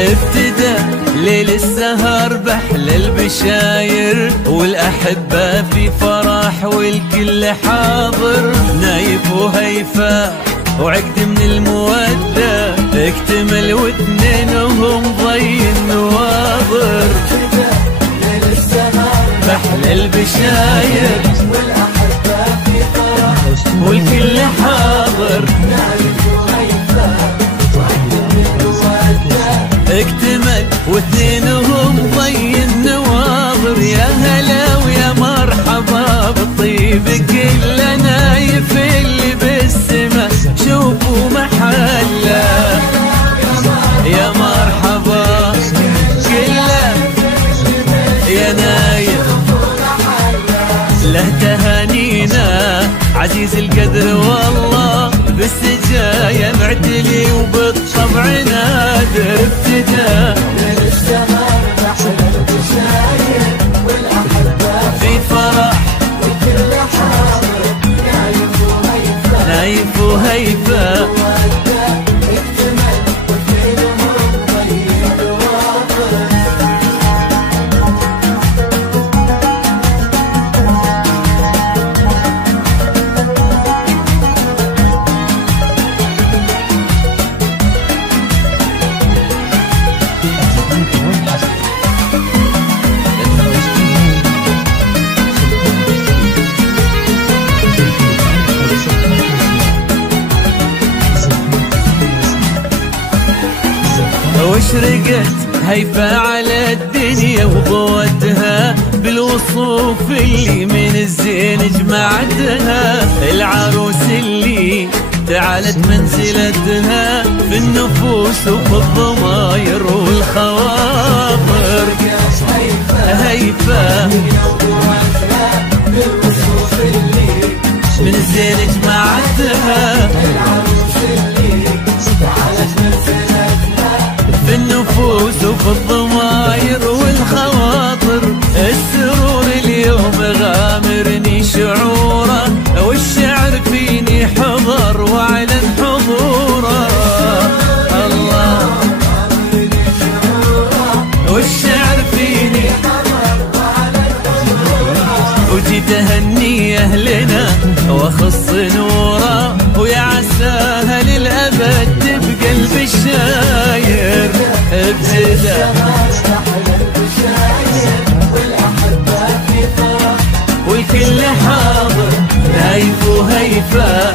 ابتدى ليل السهر بحل البشاير، والأحبة في فرح والكل حاضر. نايف وهيفا وعقد من المودة اكتمل واثنينهم ضي النواظر. بحل البشاير والأحبة في فرح والكل حاضر. اكتمل واثنينهم ضي النواظر. يا هلا ويا مرحبا بالطيب كل نايف اللي بالسما شوفوا محله. يا مرحبا كله يا نايف له تهانينا عزيز القدر والله بالسجايا معتلي وبالطبع نادر. ابتدى في فرح والكل حاضر. نايف وهيفا واشرقت هيفا على الدنيا وضوتها بالوصوف اللي من الزين جمعتها. العروس اللي تعالت منزلتها في النفوس وفي الضماير والخواطر. هيفا من الزين جمعتها في النفوس وفي الضماير والخواطر. السرور اليوم غامرني شعوره، والشعر فيني حضر واعلن حضوره. الله والشعر فيني وجيت اهني اهلنا واخص نوره، ويا عساها للابد تبقى البشاير. ابتدى والكل حاضر. نايف وهيفا